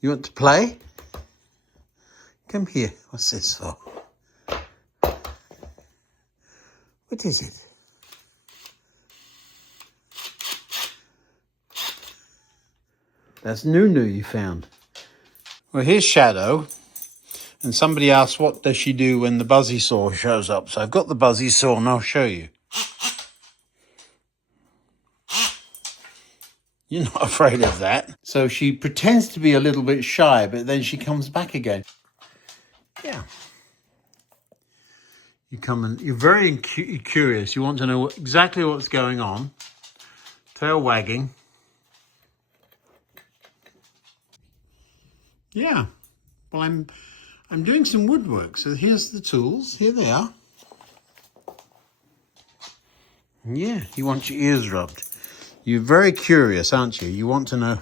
You want to play? Come here. What's this for? What is it? That's Nunu you found. Well, here's Shadow. And somebody asked, what does she do when the Buzzy saw shows up? So I've got the Buzzy saw and I'll show you. You're not afraid of that. So she pretends to be a little bit shy, but then she comes back again. Yeah. You come and you're very curious. You want to know exactly what's going on. Tail wagging. Yeah. Well, I'm doing some woodwork. So here's the tools. Here they are. Yeah, you want your ears rubbed. You're very curious, aren't you? You want to know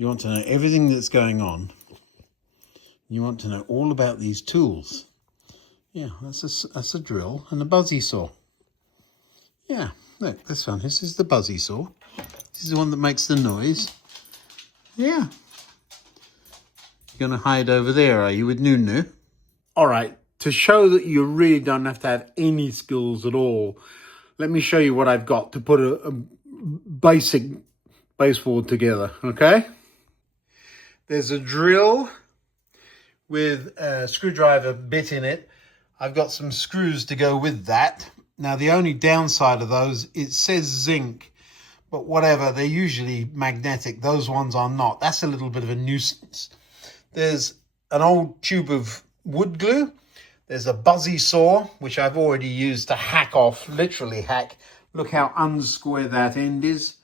everything that's going on. You want to know all about these tools. Yeah, that's a drill and a Buzzy saw. Yeah, look, this one. This is the Buzzy saw. This is the one that makes the noise. Yeah. You're going to hide over there, are you, with Nunu? All right, to show that you really don't have to have any skills at all, let me show you what I've got to put a basic baseboard together, okay? There's a drill with a screwdriver bit in it. I've got some screws to go with that. Now, the only downside of those, it says zinc, but whatever, they're usually magnetic. Those ones are not. That's a little bit of a nuisance. There's an old tube of wood glue. There's a Buzzy saw, which I've already used to hack off, literally hack. Look how unsquare that end is.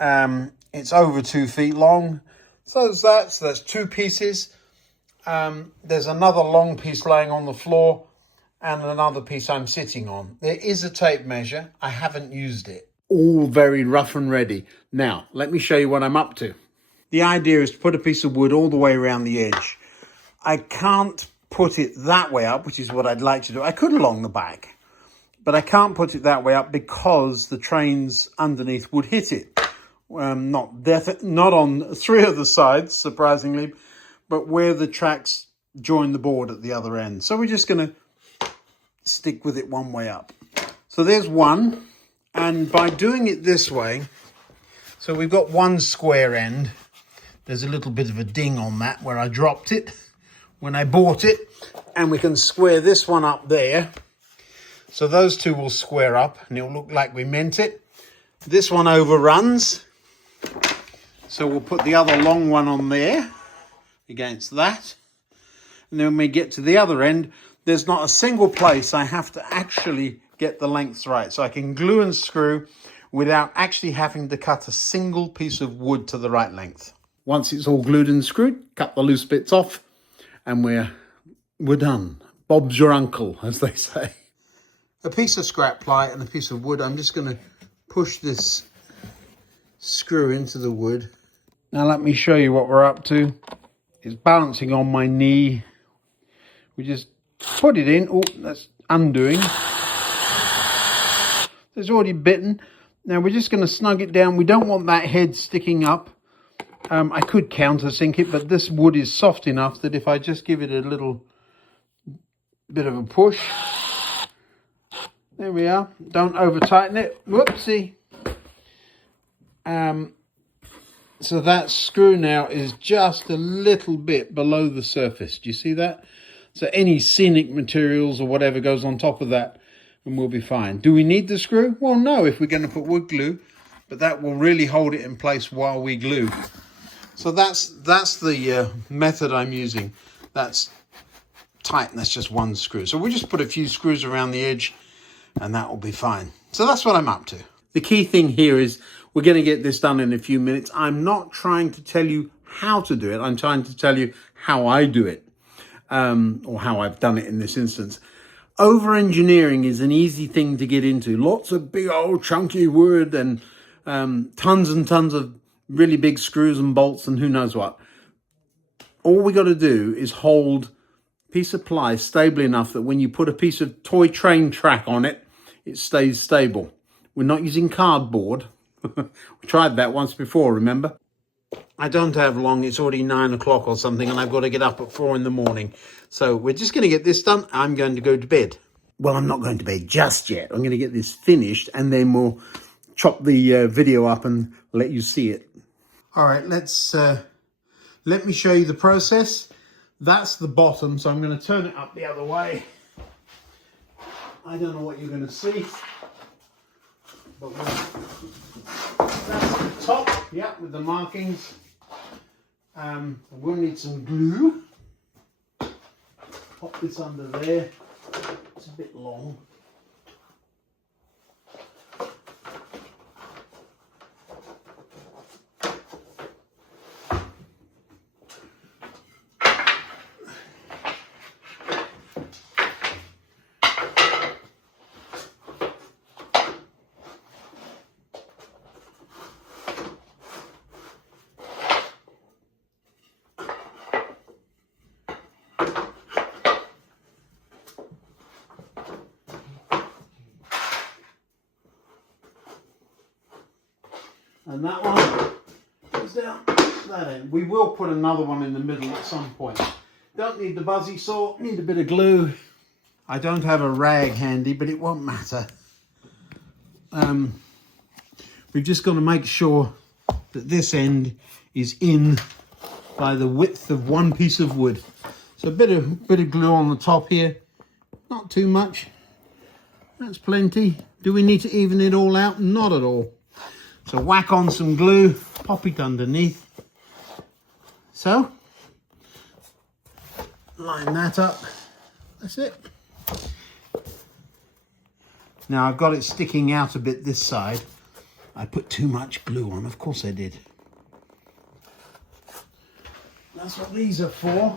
It's over 2 feet long. So there's that. So that's 2 pieces. There's another long piece laying on the floor and another piece I'm sitting on. There is a tape measure. I haven't used it. All very rough and ready. Now, let me show you what I'm up to. The idea is to put a piece of wood all the way around the edge. I can't put it that way up, which is what I'd like to do. I could along the back, but I can't put it that way up because the trains underneath would hit it. Not on 3 of the sides, surprisingly, but where the tracks join the board at the other end. So we're just going to stick with it one way up. So there's one. And by doing it this way, so we've got one square end. There's a little bit of a ding on that where I dropped it when I bought it. And we can square this one up there. So those two will square up and it'll look like we meant it. This one overruns. So we'll put the other long one on there against that. And then when we get to the other end, there's not a single place I have to actually get the lengths right. So I can glue and screw without actually having to cut a single piece of wood to the right length. Once it's all glued and screwed, cut the loose bits off and we're done. Bob's your uncle, as they say. A piece of scrap ply and a piece of wood. I'm just going to push this screw into the wood. Now let me show you what we're up to. It's balancing on my knee. We just put it in. Oh, that's undoing. It's already bitten. Now we're just going to snug it down. We don't want that head sticking up. I could countersink it, but this wood is soft enough that if I just give it a little bit of a push. There we are. Don't over tighten it. Whoopsie. So that screw now is just a little bit below the surface. Do you see that? So any scenic materials or whatever goes on top of that and we'll be fine. Do we need the screw? Well, no, if we're going to put wood glue, but that will really hold it in place while we glue. So that's the method I'm using. That's tight and that's just one screw. So we'll just put a few screws around the edge and that will be fine. So that's what I'm up to. The key thing here is we're going to get this done in a few minutes. I'm not trying to tell you how to do it. I'm trying to tell you how I do it, or how I've done it in this instance. Over-engineering is an easy thing to get into. Lots of big old chunky wood and tons and tons of really big screws and bolts and who knows what. All we got to do is hold a piece of ply stable enough that when you put a piece of toy train track on it, it stays stable. We're not using cardboard. We tried that once before, remember? I don't have long. It's already 9 o'clock or something, and I've got to get up at 4 in the morning. So we're just going to get this done. I'm going to go to bed. Well, I'm not going to bed just yet. I'm going to get this finished, and then we'll chop the video up and let you see it. All right, let me show you the process. That's the bottom, so I'm going to turn it up the other way. I don't know what you're going to see, but that's the top, yeah, with the markings. We'll need some glue. Pop this under there. It's a bit long. And that one goes down that end. We will put another one in the middle at some point. Don't need the Buzzy saw, need a bit of glue. I don't have a rag handy, but it won't matter. We've just got to make sure that this end is in by the width of one piece of wood. So a bit of glue on the top here, not too much. That's plenty. Do we need to even it all out? Not at all. So whack on some glue, pop it underneath. So, line that up. That's it. Now I've got it sticking out a bit this side. I put too much glue on, of course I did. That's what these are for.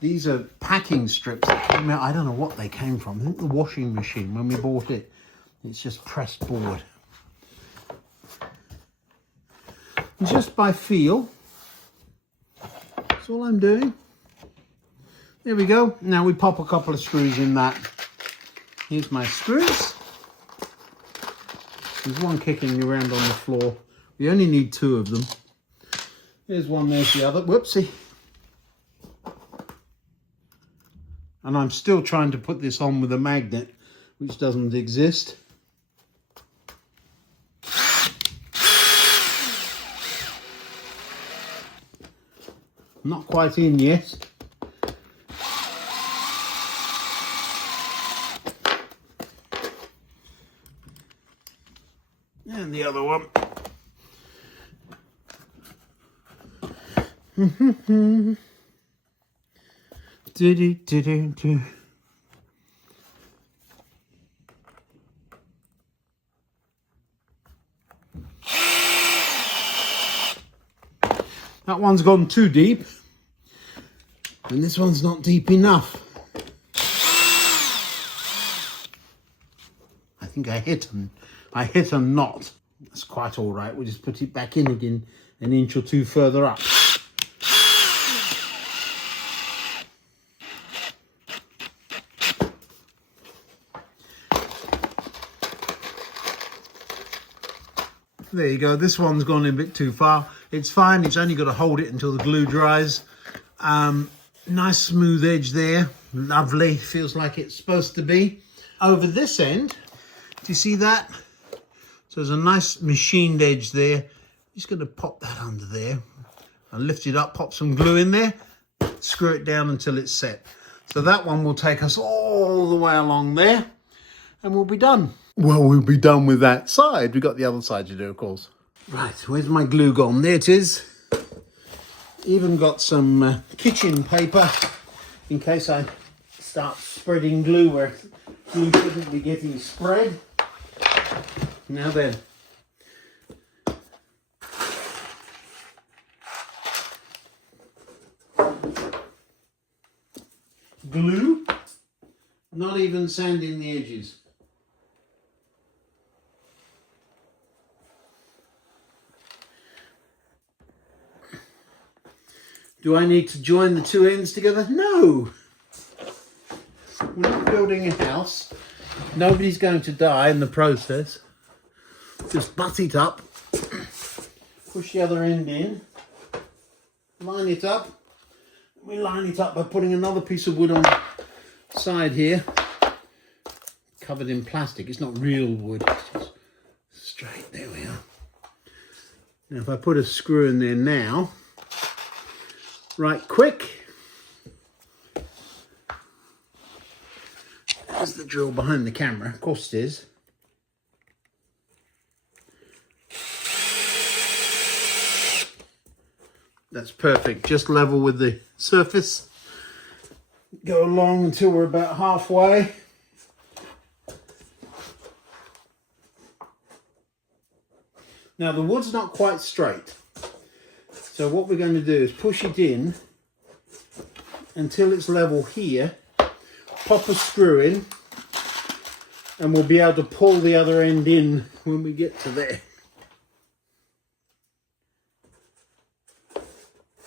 These are packing strips that came out. I don't know what they came from. I think the washing machine when we bought it. It's just pressed board. Just by feel. That's all I'm doing. There we go. Now we pop a couple of screws in that. Here's my screws. There's one kicking around on the floor. We only need 2 of them. Here's one, there's the other. Whoopsie. And I'm still trying to put this on with a magnet, which doesn't exist. Not quite in yet. And the other one. That one's gone too deep, and this one's not deep enough. I think I hit a knot. That's quite all right. We'll just put it back in again an inch or 2 further up. There you go. This one's gone a bit too far. It's fine. It's only got to hold it until the glue dries. Nice smooth edge there. Lovely. Feels like it's supposed to be. Over this end, do you see that? So there's a nice machined edge there. Just going to pop that under there. I'll lift it up, pop some glue in there, screw it down until it's set. So that one will take us all the way along there, and we'll be done. Well, we'll be done with that side. We've got the other side to do, of course. Right, where's my glue gone? There it is. Even got some kitchen paper in case I start spreading glue where glue shouldn't be getting spread. Now then. Glue, not even sanding the edges. Do I need to join the 2 ends together? No. We're not building a house. Nobody's going to die in the process. Just butt it up push the other end in, line it up. We line it up by putting another piece of wood on the side here, covered in plastic. It's not real wood, it's just straight. There we are. Now if I put a screw in there now, right quick, there's the drill behind the camera, of course it is. That's perfect, just level with the surface. Go along until we're about halfway. Now the wood's not quite straight, so what we're going to do is push it in until it's level here, pop a screw in, and we'll be able to pull the other end in when we get to there.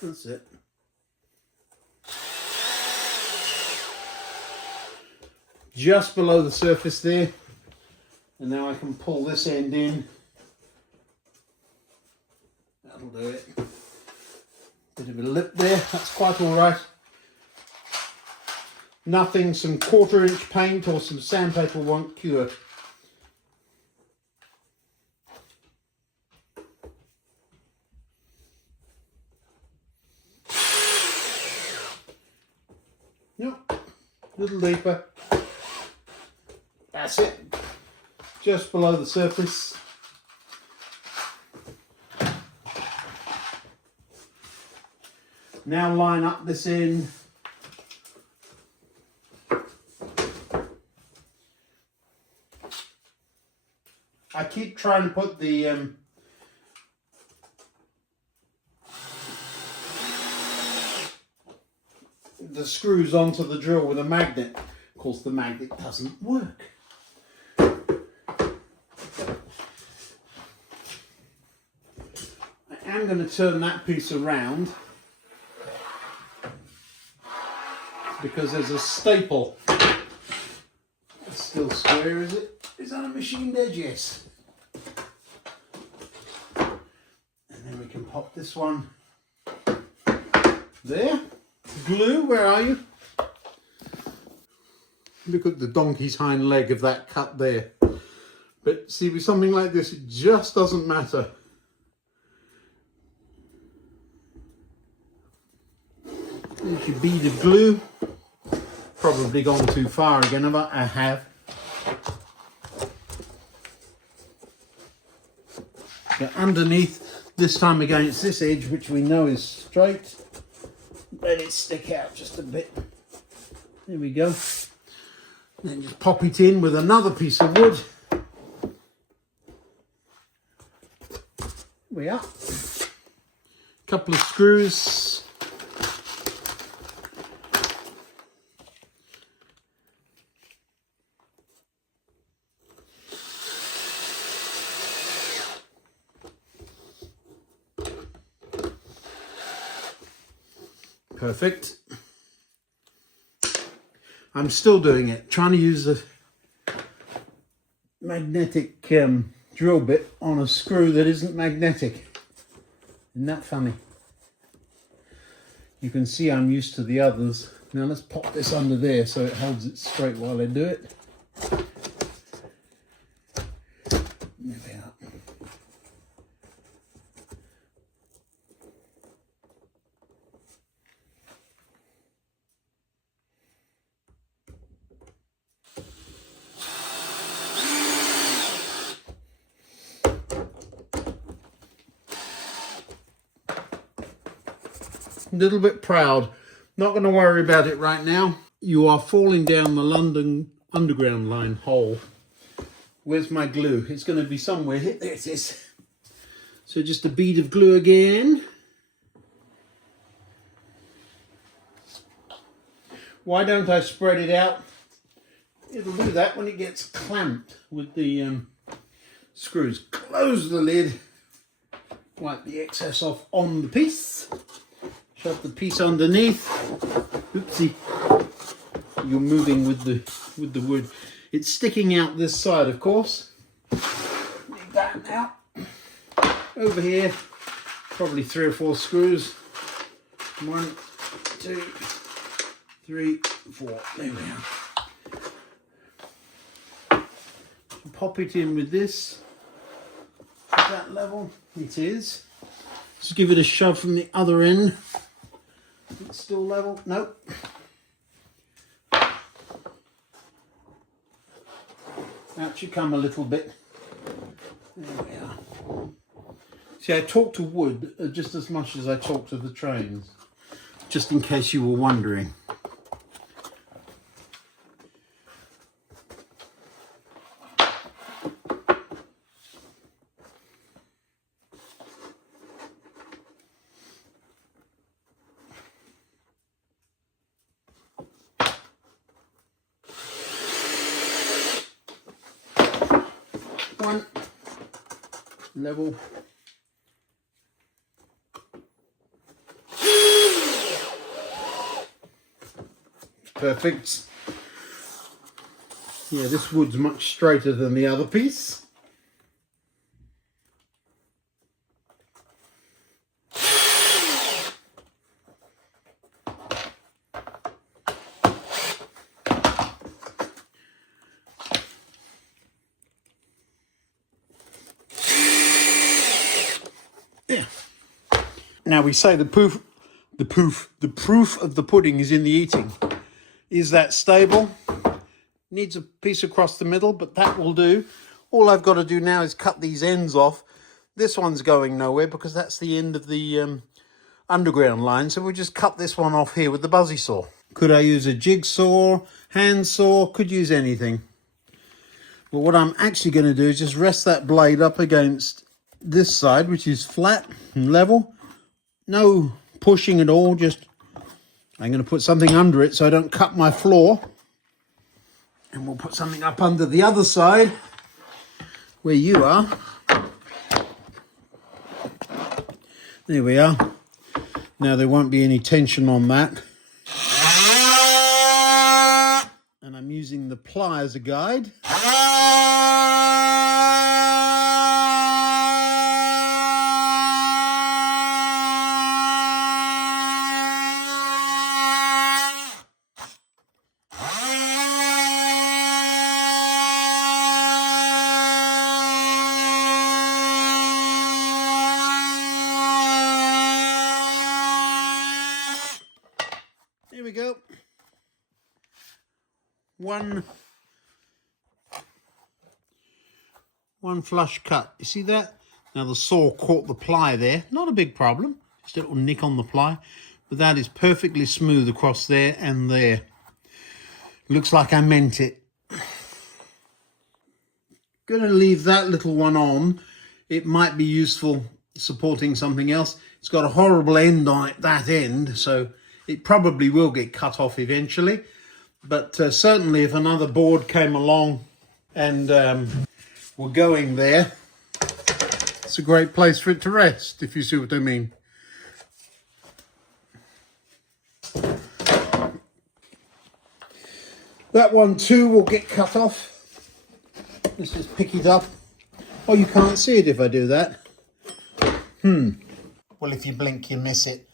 That's it. Just below the surface there, and now I can pull this end in. That'll do it. Bit of a lip there, that's quite all right. Nothing some 1/4 inch paint or some sandpaper won't cure. Nope, little deeper. That's it. Just below the surface. Now line up this end. I keep trying to put the screws onto the drill with a magnet. Of course, the magnet doesn't work. I am going to turn that piece around because there's a staple. It's still square, is it? Is that a machined edge? Yes. And then we can pop this one there. Glue, where are you? Look at the donkey's hind leg of that cut there. But see, with something like this, it just doesn't matter. There's your bead of glue. Probably gone too far again, but I have. But underneath, this time against this edge, which we know is straight, let it stick out just a bit. There we go. Then just pop it in with another piece of wood. We are. Couple of screws. Perfect. I'm still doing it, trying to use a magnetic drill bit on a screw that isn't magnetic. Isn't that funny? You can see I'm used to the others. Now let's pop this under there so it holds it straight while I do it. There we are. A little bit proud. Not going to worry about it right now. You are falling down the London Underground line hole. Where's my glue? It's going to be somewhere here. There it is. So just a bead of glue again. Why don't I spread it out? It'll do that when it gets clamped with the screws. Close the lid. Wipe the excess off on the piece. Shove the piece underneath. Oopsie. You're moving with the wood. It's sticking out this side, of course. Need that now. Over here. Probably 3 or 4 screws. 1, 2, 3, 4. There we are. Pop it in with this. Is that level? It is. Just give it a shove from the other end. It's still level. Nope. Out you come a little bit. There we are. See, I talk to wood just as much as I talk to the trains, just in case you were wondering. One level. Perfect. Yeah, this wood's much straighter than the other piece. Yeah. Now we say the proof of the pudding is in the eating. Is that stable? Needs a piece across the middle, but that will do. All I've got to do now is cut these ends off. This one's going nowhere because that's the end of the underground line. So we'll just cut this one off here with the Buzzy saw. Could I use a jigsaw, hand saw? Could use anything. But what I'm actually going to do is just rest that blade up against this side, which is flat and level. No pushing at all, just I'm going to put something under it so I don't cut my floor. And we'll put something up under the other side where you are. There we are. Now there won't be any tension on that. And I'm using the ply as a guide. Here we go. One flush cut. You see that? Now the saw caught the ply there. Not a big problem. Just a little nick on the ply. But that is perfectly smooth across there and there. Looks like I meant it. Gonna leave that little one on. It might be useful supporting something else. It's got a horrible end on it, that end, so it probably will get cut off eventually. But certainly if another board came along and were going there, it's a great place for it to rest, if you see what I mean. That one too will get cut off. Let's just pick it up. Oh, you can't see it if I do that. Well, if you blink, you miss it.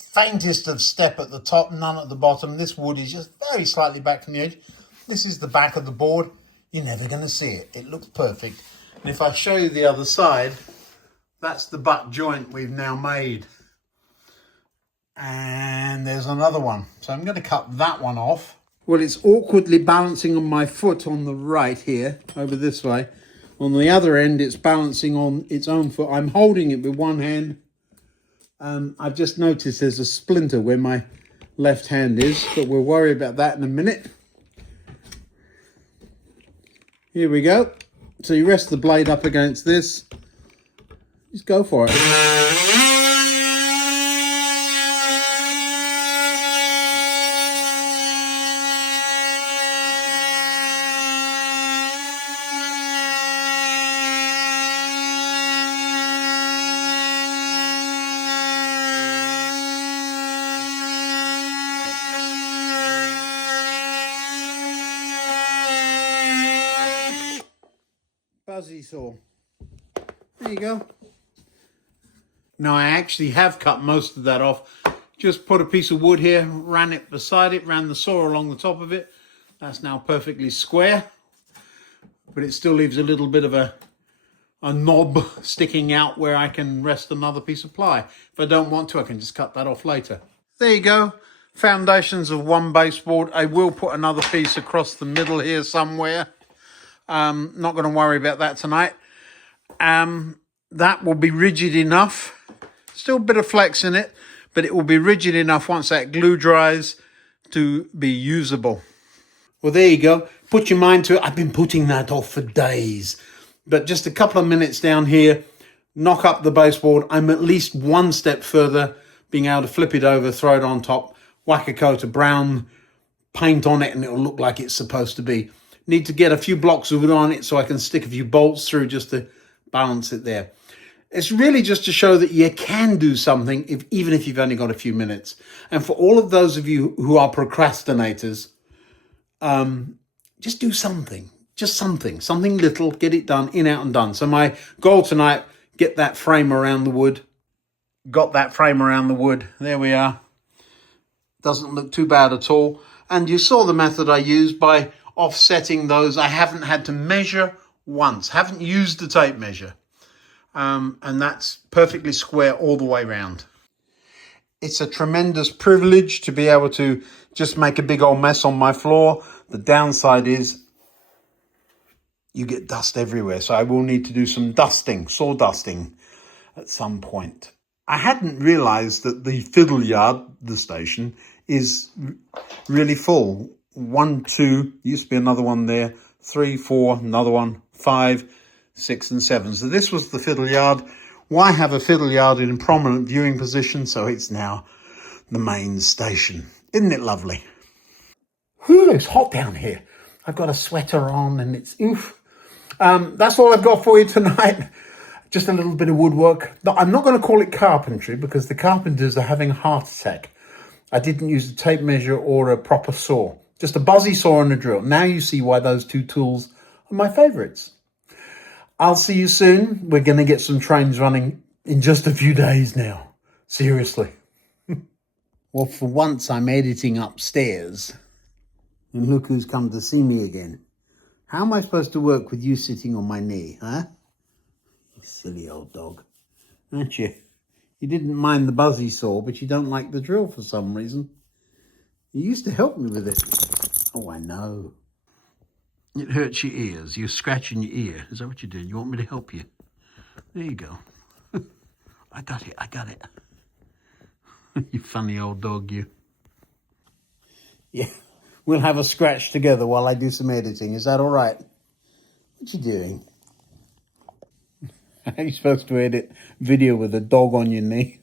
Faintest of step at the top, none at the bottom. This wood is just very slightly back from the edge. This is the back of the board. You're never going to see it. It looks perfect. And if I show you the other side, that's the butt joint we've now made. And there's another one. So I'm going to cut that one off. Well, it's awkwardly balancing on my foot on the right here, over this way. On the other end, it's balancing on its own foot. I'm holding it with one hand. I've just noticed there's a splinter where my left hand is, but we'll worry about that in a minute. Here we go. So you rest the blade up against this. Just go for it. Buzzy saw. There you go. Now I actually have cut most of that off. Just put a piece of wood here, ran it beside it, ran the saw along the top of it. That's now perfectly square, but it still leaves a little bit of a knob sticking out where I can rest another piece of ply. If I don't want to, I can just cut that off later. There you go. Foundations of one baseboard. I will put another piece across the middle here somewhere. Not going to worry about that tonight. That will be rigid enough. Still a bit of flex in it, but it will be rigid enough once that glue dries to be usable. Well, there you go. Put your mind to it. I've been putting that off for days. But just a couple of minutes down here, knock up the baseboard. I'm at least one step further, being able to flip it over, throw it on top, whack a coat of brown paint on it, and it'll look like it's supposed to be. Need to get a few blocks of wood on it so I can stick a few bolts through just to balance it there. It's really just to show that you can do something even if you've only got a few minutes. And for all of those of you who are procrastinators, just do something. Just something little, get it done, in, out and done. So my goal tonight, get that frame around the wood. Got that frame around the wood. There we are. Doesn't look too bad at all. And you saw the method I used by offsetting those. I haven't had to measure once. Haven't used the tape measure. And that's perfectly square all the way around. It's a tremendous privilege to be able to just make a big old mess on my floor. The downside is you get dust everywhere. So I will need to do some dusting, saw dusting at some point. I hadn't realized that the fiddle yard, the station, is really full. 1, 2, used to be another one there, 3, 4, another one, 5, 6 and 7. So this was the fiddle yard. Why have a fiddle yard in prominent viewing position? So it's now the main station. Isn't it lovely? Whew, it's hot down here. I've got a sweater on and it's oof. That's all I've got for you tonight. Just a little bit of woodwork. I'm not going to call it carpentry because the carpenters are having a heart attack. I didn't use a tape measure or a proper saw. Just a Buzzy saw and a drill. Now you see why those two tools are my favourites. I'll see you soon. We're going to get some trains running in just a few days now. Seriously. Well, for once I'm editing upstairs. And look who's come to see me again. How am I supposed to work with you sitting on my knee, huh? You silly old dog. Aren't you? You didn't mind the Buzzy saw, but you don't like the drill for some reason. You used to help me with it. Oh, I know. It hurts your ears. You're scratching your ear. Is that what you did? You want me to help you? There you go. I got it. You funny old dog, you. Yeah, we'll have a scratch together while I do some editing. Is that all right? What you doing? How are you supposed to edit video with a dog on your knee?